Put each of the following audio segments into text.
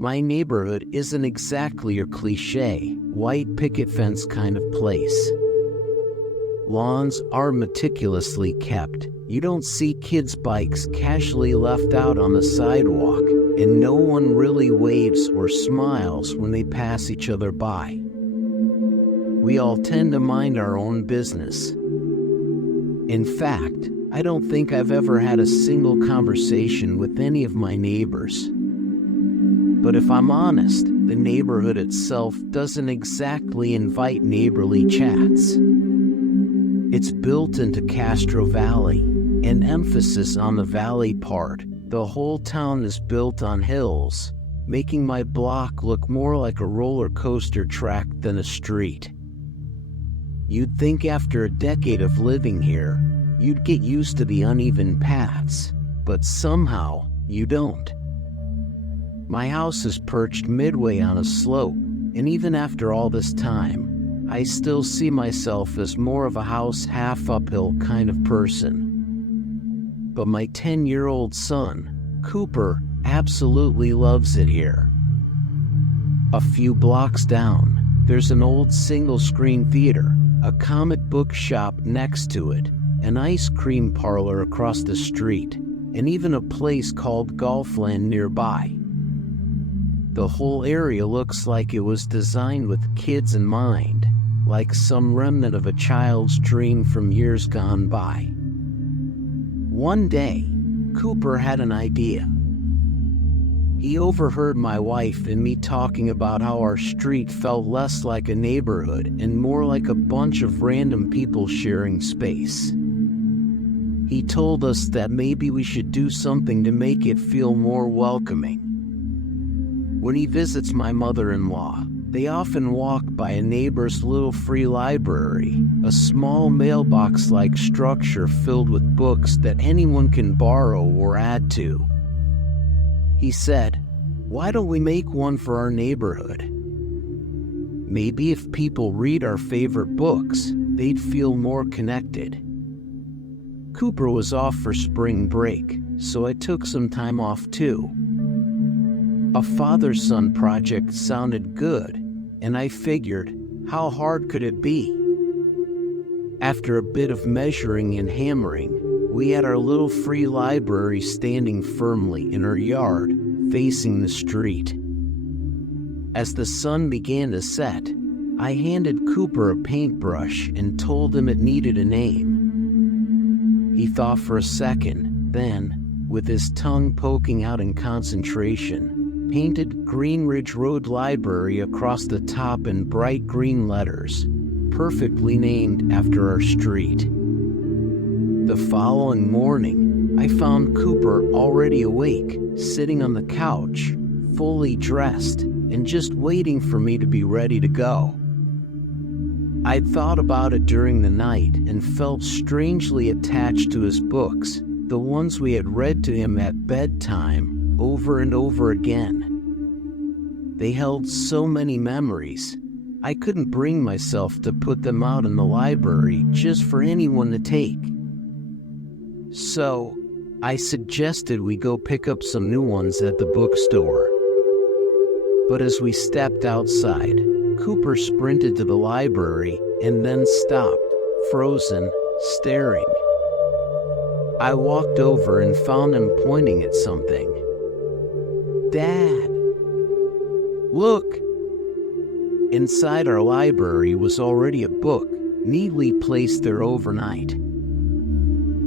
My neighborhood isn't exactly your cliché, white picket fence kind of place. Lawns are meticulously kept. You don't see kids' bikes casually left out on the sidewalk, and no one really waves or smiles when they pass each other by. We all tend to mind our own business. In fact, I don't think I've ever had a single conversation with any of my neighbors. But if I'm honest, the neighborhood itself doesn't exactly invite neighborly chats. It's built into Castro Valley, an emphasis on the valley part. The whole town is built on hills, making my block look more like a roller coaster track than a street. You'd think after a decade of living here, you'd get used to the uneven paths, but somehow you don't. My house is perched midway on a slope, and even after all this time, I still see myself as more of a house half uphill kind of person. But my 10-year-old son, Cooper, absolutely loves it here. A few blocks down, there's an old single-screen theater, a comic book shop next to it, an ice cream parlor across the street, and even a place called Golfland nearby. The whole area looks like it was designed with kids in mind, like some remnant of a child's dream from years gone by. One day, Cooper had an idea. He overheard my wife and me talking about how our street felt less like a neighborhood and more like a bunch of random people sharing space. He told us that maybe we should do something to make it feel more welcoming. When he visits my mother-in-law, they often walk by a neighbor's little free library, a small mailbox-like structure filled with books that anyone can borrow or add to. He said, "Why don't we make one for our neighborhood? Maybe if people read our favorite books, they'd feel more connected." Cooper was off for spring break, so I took some time off too. A father-son project sounded good, and I figured, how hard could it be? After a bit of measuring and hammering, we had our little free library standing firmly in our yard, facing the street. As the sun began to set, I handed Cooper a paintbrush and told him it needed a name. He thought for a second, then, with his tongue poking out in concentration, painted Greenridge Road Library across the top in bright green letters, perfectly named after our street. The following morning, I found Cooper already awake, sitting on the couch, fully dressed, and just waiting for me to be ready to go. I'd thought about it during the night and felt strangely attached to his books, the ones we had read to him at bedtime, over and over again. They held so many memories, I couldn't bring myself to put them out in the library just for anyone to take. So, I suggested we go pick up some new ones at the bookstore. But as we stepped outside, Cooper sprinted to the library and then stopped, frozen, staring. I walked over and found him pointing at something. "Dad, look!" Inside our library was already a book, neatly placed there overnight.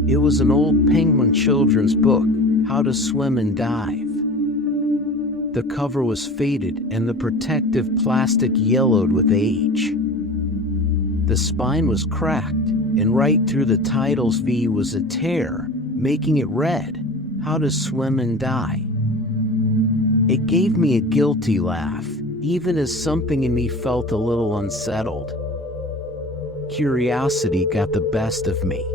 It was an old Penguin children's book, How to Swim and Dive. The cover was faded and the protective plastic yellowed with age. The spine was cracked, and right through the title's V was a tear, making it read, How to Swim and Die. It gave me a guilty laugh, even as something in me felt a little unsettled. Curiosity got the best of me.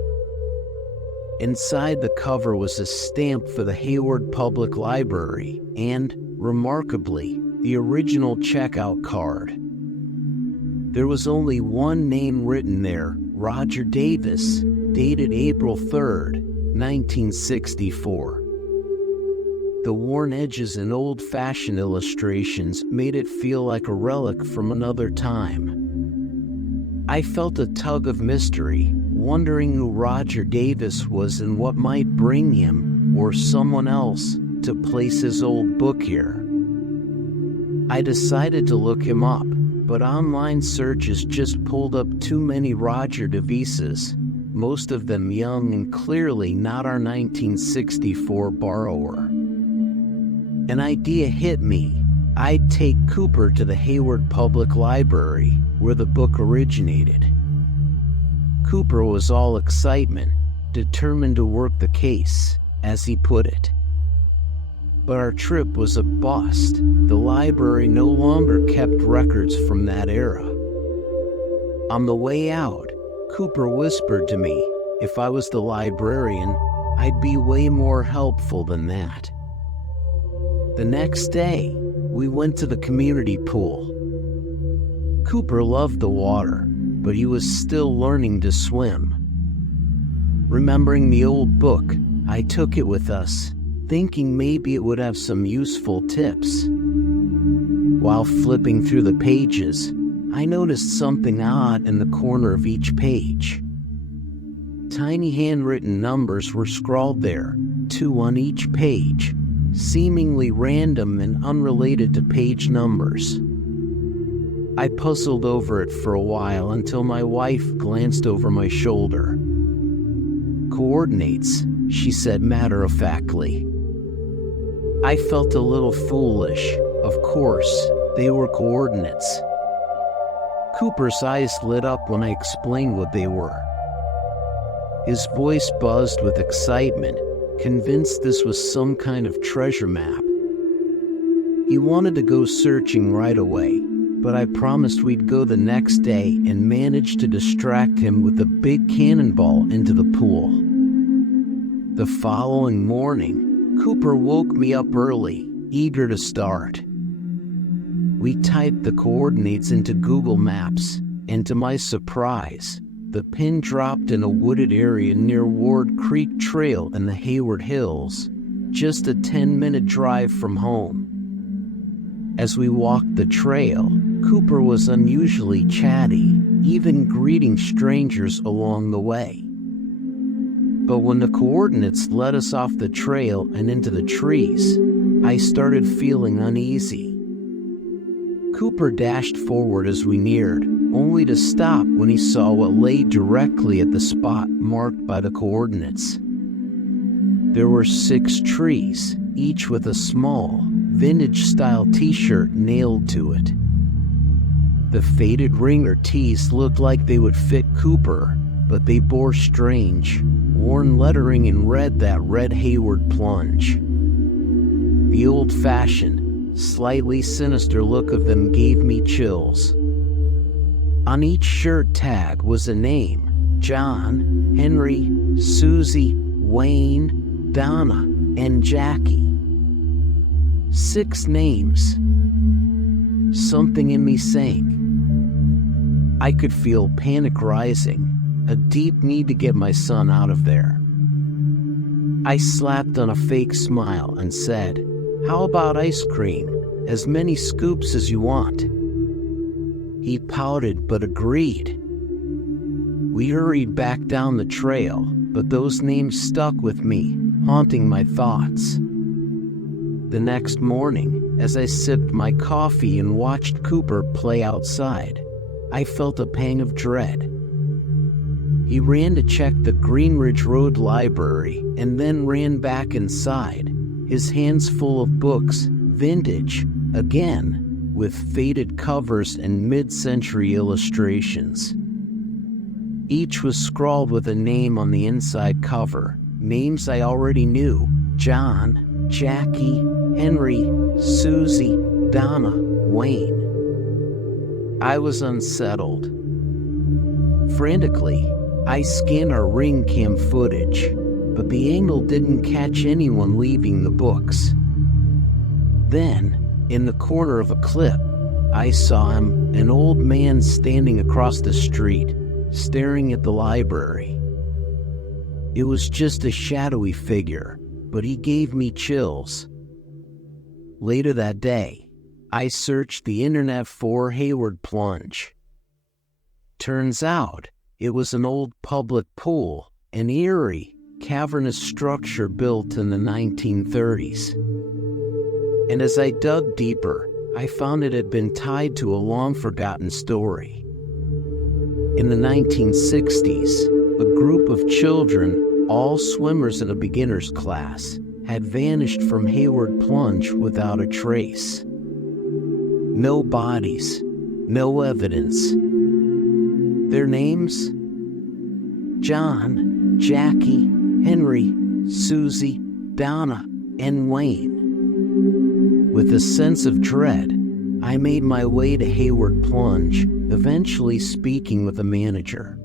Inside the cover was a stamp for the Hayward Public Library and, remarkably, the original checkout card. There was only one name written there, Roger Davis, dated April 3rd, 1964. The worn edges and old-fashioned illustrations made it feel like a relic from another time. I felt a tug of mystery, wondering who Roger Davis was and what might bring him, or someone else, to place his old book here. I decided to look him up, but online searches just pulled up too many Roger Davises, most of them young and clearly not our 1964 borrower. An idea hit me. I'd take Cooper to the Hayward Public Library, where the book originated. Cooper was all excitement, determined to work the case, as he put it. But our trip was a bust. The library no longer kept records from that era. On the way out, Cooper whispered to me, if I was the librarian, I'd be way more helpful than that. The next day, we went to the community pool. Cooper loved the water, but he was still learning to swim. Remembering the old book, I took it with us, thinking maybe it would have some useful tips. While flipping through the pages, I noticed something odd in the corner of each page. Tiny handwritten numbers were scrawled there, 2 on each page, seemingly random and unrelated to page numbers. I puzzled over it for a while until my wife glanced over my shoulder. "Coordinates," she said matter-of-factly. I felt a little foolish. Of course, they were coordinates. Cooper's eyes lit up when I explained what they were. His voice buzzed with excitement, convinced this was some kind of treasure map. He wanted to go searching right away, but I promised we'd go the next day and managed to distract him with a big cannonball into the pool. The following morning, Cooper woke me up early, eager to start. We typed the coordinates into Google Maps, and to my surprise, the pin dropped in a wooded area near Ward Creek Trail in the Hayward Hills, just a 10-minute drive from home. As we walked the trail, Cooper was unusually chatty, even greeting strangers along the way. But when the coordinates led us off the trail and into the trees, I started feeling uneasy. Cooper dashed forward as we neared, only to stop when he saw what lay directly at the spot marked by the coordinates. There were 6 trees, each with a small, vintage-style t-shirt nailed to it. The faded ringer tees looked like they would fit Cooper, but they bore strange, worn lettering and read that red Hayward plunge. The old-fashioned, slightly sinister look of them gave me chills. On each shirt tag was a name: John, Henry, Susie, Wayne, Donna, and Jackie. 6 names. Something in me sank. I could feel panic rising, a deep need to get my son out of there. I slapped on a fake smile and said, "How about ice cream? As many scoops as you want." He pouted but agreed. We hurried back down the trail, but those names stuck with me, haunting my thoughts. The next morning, as I sipped my coffee and watched Cooper play outside, I felt a pang of dread. He ran to check the Greenridge Road library and then ran back inside, his hands full of books, vintage, again, with faded covers and mid-century illustrations. Each was scrawled with a name on the inside cover, names I already knew: John, Jackie, Henry, Susie, Donna, Wayne. I was unsettled. Frantically, I scanned our ring cam footage, but the angle didn't catch anyone leaving the books. Then, in the corner of a clip, I saw him, an old man standing across the street, staring at the library. It was just a shadowy figure, but he gave me chills. Later that day, I searched the internet for Hayward Plunge. Turns out, it was an old public pool, an eerie, cavernous structure built in the 1930s. And as I dug deeper, I found it had been tied to a long-forgotten story. In the 1960s, a group of children, all swimmers in a beginner's class, had vanished from Hayward Plunge without a trace. No bodies, no evidence. Their names? John, Jackie, Henry, Susie, Donna, and Wayne. With a sense of dread, I made my way to Hayward Plunge, eventually speaking with the manager.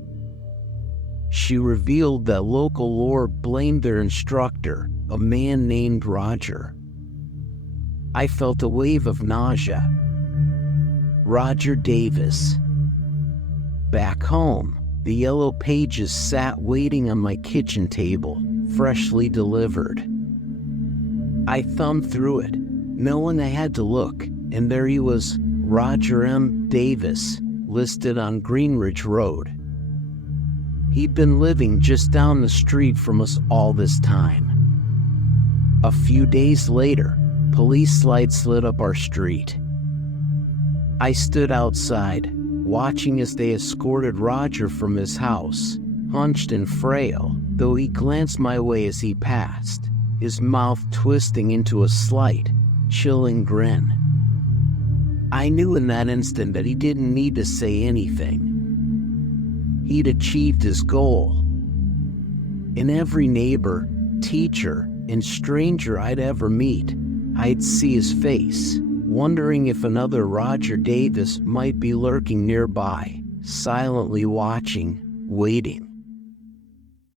She revealed that local lore blamed their instructor, a man named Roger. I felt a wave of nausea. Roger Davis. Back home, the yellow pages sat waiting on my kitchen table, freshly delivered. I thumbed through it, knowing I had to look, and there he was, Roger M. Davis, listed on Greenridge Road. He'd been living just down the street from us all this time. A few days later, police lights lit up our street. I stood outside, watching as they escorted Roger from his house, hunched and frail, though he glanced my way as he passed, his mouth twisting into a slight, chilling grin. I knew in that instant that he didn't need to say anything. He'd achieved his goal. In every neighbor, teacher, and stranger I'd ever meet, I'd see his face, wondering if another Roger Davis might be lurking nearby, silently watching, waiting.